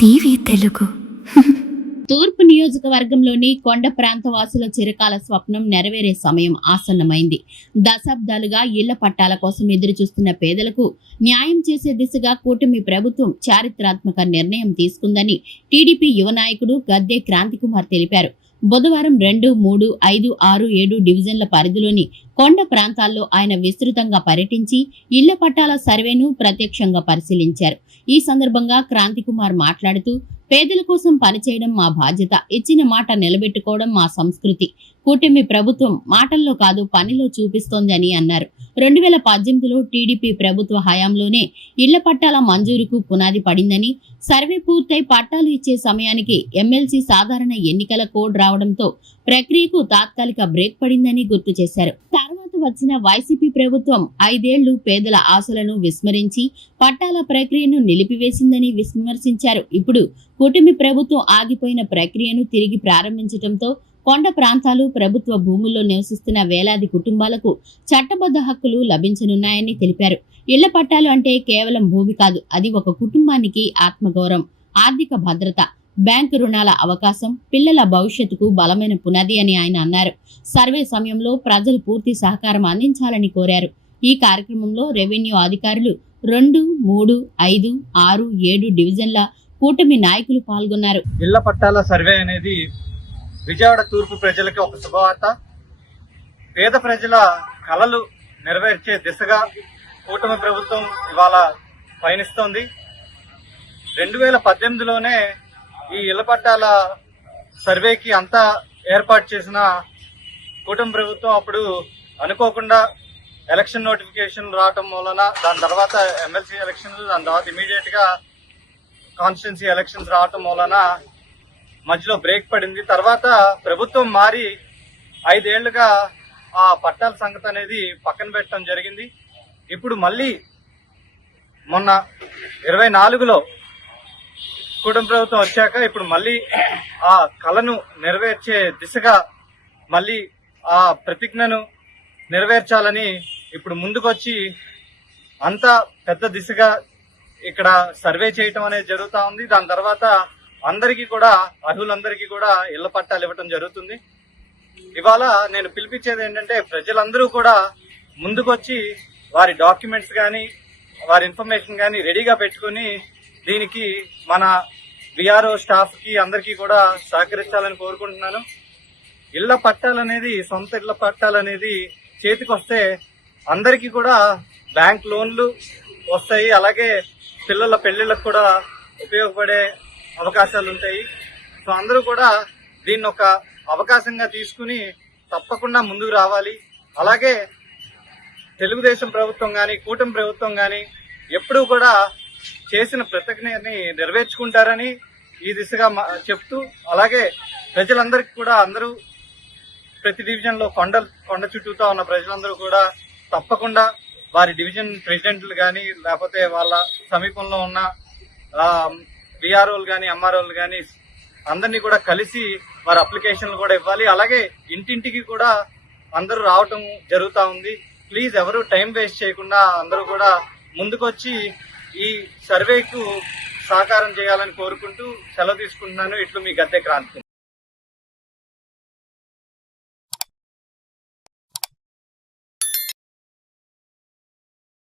TV Telugu. తూర్పు నియోజకవర్గంలోని కొండ ప్రాంత వాసుల చిరకాల స్వప్నం నెరవేరే సమయం ఆసన్నమైంది. దశాబ్దాలుగా ఇళ్ల పట్టాల కోసం ఎదురుచూస్తున్న పేదలకు న్యాయం చేసే దిశగా కూటమి ప్రభుత్వం చారిత్రాత్మక నిర్ణయం తీసుకుందని టీడీపీ యువ నాయకుడు గద్దె క్రాంతికుమార్ తెలిపారు. బుధవారం 2, 3, 5, 6, 7 డివిజన్ల పరిధిలోని కొండ ప్రాంతాల్లో ఆయన విస్తృతంగా పర్యటించి ఇళ్ల పట్టాల సర్వేను ప్రత్యక్షంగా పరిశీలించారు. ఈ సందర్భంగా క్రాంతికుమార్ మాట్లాడుతూ, పేదల కోసం పనిచేయడం మా బాధ్యత, ఇచ్చిన మాట నిలబెట్టుకోవడం మా సంస్కృతి. కూటమి ప్రభుత్వం మాటల్లో కాదు పనిలో చూపిస్తోంది అని అన్నారు. 2018లో టీడీపీ ప్రభుత్వ హయాంలోనే ఇళ్ల పట్టాల మంజూరుకు పునాది పడిందని, సర్వే పూర్తయి పట్టాలు ఇచ్చే సమయానికి ఎమ్మెల్సీ సాధారణ ఎన్నికల కోడ్ రావడంతో ప్రక్రియకు తాత్కాలిక బ్రేక్ పడిందని గుర్తు చేశారు. తర్వాత వచ్చిన వైసీపీ ప్రభుత్వం 5 ఏళ్లు పేదల ఆశలను విస్మరించి పట్టాల ప్రక్రియను నిలిపివేసిందని విమర్శించారు. ఇప్పుడు కూటమి ప్రభుత్వం ఆగిపోయిన ప్రక్రియను తిరిగి ప్రారంభించడంతో కొండ ప్రాంతాలు, ప్రభుత్వ భూముల్లో నివసిస్తున్న వేలాది కుటుంబాలకు చట్టబద్ధ హక్కులు లభించనున్నాయని తెలిపారు. ఇళ్ల పట్టాలు అంటే కేవలం భూమి కాదు, అది ఒక కుటుంబానికి ఆత్మగౌరవం, ఆర్థిక భద్రత, బ్యాంకు రుణాల అవకాశం, పిల్లల భవిష్యత్తుకు బలమైన పునాది అని ఆయన అన్నారు. సర్వే సమయంలో ప్రజలు పూర్తి సహకారం అందించాలని కోరారు. ఈ కార్యక్రమంలో రెవెన్యూ అధికారులు 2, 3, 5, 6, 7 డివిజన్ల కూటమి నాయకులు పాల్గొన్నారు. ఇళ్ల పట్టాల సర్వే అనేది విజయవాడ తూర్పు ప్రజలకు ఒక శుభవార్త. పేద ప్రజల కలలు నెరవేర్చే దిశగా కూటమి ప్రభుత్వం ఇవాళ పయనిస్తోంది. 2018లోనే ఈ ఇళ్ల పట్టాల సర్వేకి అంతా ఏర్పాటు చేసిన కూటమి ప్రభుత్వం అప్పుడు అనుకోకుండా ఎలక్షన్ నోటిఫికేషన్ రావటం వలన, దాని తర్వాత ఎమ్మెల్సీ ఎలక్షన్స్, దాని తర్వాత ఇమీడియట్ గా కాన్స్టిట్యున్సీ ఎలక్షన్స్ రావటం వలన మధ్యలో బ్రేక్ పడింది. తర్వాత ప్రభుత్వం మారి 5 ఏళ్లుగా ఆ పట్టాల సంగతి అనేది పక్కన పెట్టడం జరిగింది. ఇప్పుడు మళ్ళీ మొన్న 24లో కూటమి ప్రభుత్వం వచ్చాక ఇప్పుడు మళ్ళీ ఆ కళను నెరవేర్చే దిశగా మళ్ళీ ఆ ప్రతిజ్ఞను నెరవేర్చాలని ఇప్పుడు ముందుకొచ్చి అంతా పెద్ద దిశగా ఇక్కడ సర్వే చేయటం అనేది జరుగుతూ ఉంది. దాని తర్వాత అందరికీ కూడా, అర్హులందరికీ కూడా ఇళ్ల పట్టాలు ఇవ్వటం జరుగుతుంది. ఇవాళ నేను పిలిపించేది ఏంటంటే, ప్రజలందరూ కూడా ముందుకొచ్చి వారి డాక్యుమెంట్స్ కానీ వారి ఇన్ఫర్మేషన్ కానీ రెడీగా పెట్టుకుని దీనికి మన విఆర్ఓ స్టాఫ్ కి అందరికీ కూడా సహకరించాలని కోరుకుంటున్నాను. ఇళ్ల పట్టాలనేది, సొంత ఇళ్ల పట్టాలనేది చేతికి వస్తే అందరికీ కూడా బ్యాంక్ లోన్లు వస్తాయి, అలాగే పిల్లల పెళ్లిళ్ళకు కూడా ఉపయోగపడే అవకాశాలు ఉంటాయి. సో అందరూ కూడా దీన్ని ఒక అవకాశంగా తీసుకుని తప్పకుండా ముందుకు రావాలి. అలాగే తెలుగుదేశం ప్రభుత్వం కానీ కూటమి ప్రభుత్వం కానీ ఎప్పుడూ కూడా చేసిన ప్రతిజ్ఞని నెరవేర్చుకుంటారని ఈ దిశగా చెప్తూ, అలాగే ప్రజలందరికీ కూడా, అందరూ ప్రతి డివిజన్ లో కొండ చుట్టూతో ఉన్న ప్రజలందరూ కూడా తప్పకుండా వారి డివిజన్ ప్రెసిడెంట్లు కానీ, లేకపోతే వాళ్ళ సమీపంలో ఉన్న విఆర్ఓలు కానీ, ఎంఆర్ఓలు కానీ అందరినీ కూడా కలిసి వారి అప్లికేషన్లు కూడా ఇవ్వాలి. అలాగే ఇంటింటికి కూడా అందరూ రావటం జరుగుతూ ఉంది. ప్లీజ్ ఎవరు టైం వేస్ట్ చేయకుండా అందరూ కూడా ముందుకొచ్చి ఈ సర్వేకు సహకారం చేయాలని కోరుకుంటూ సెలవు తీసుకుంటున్నాను. ఇట్లు మీ గద్దె క్రాంతి.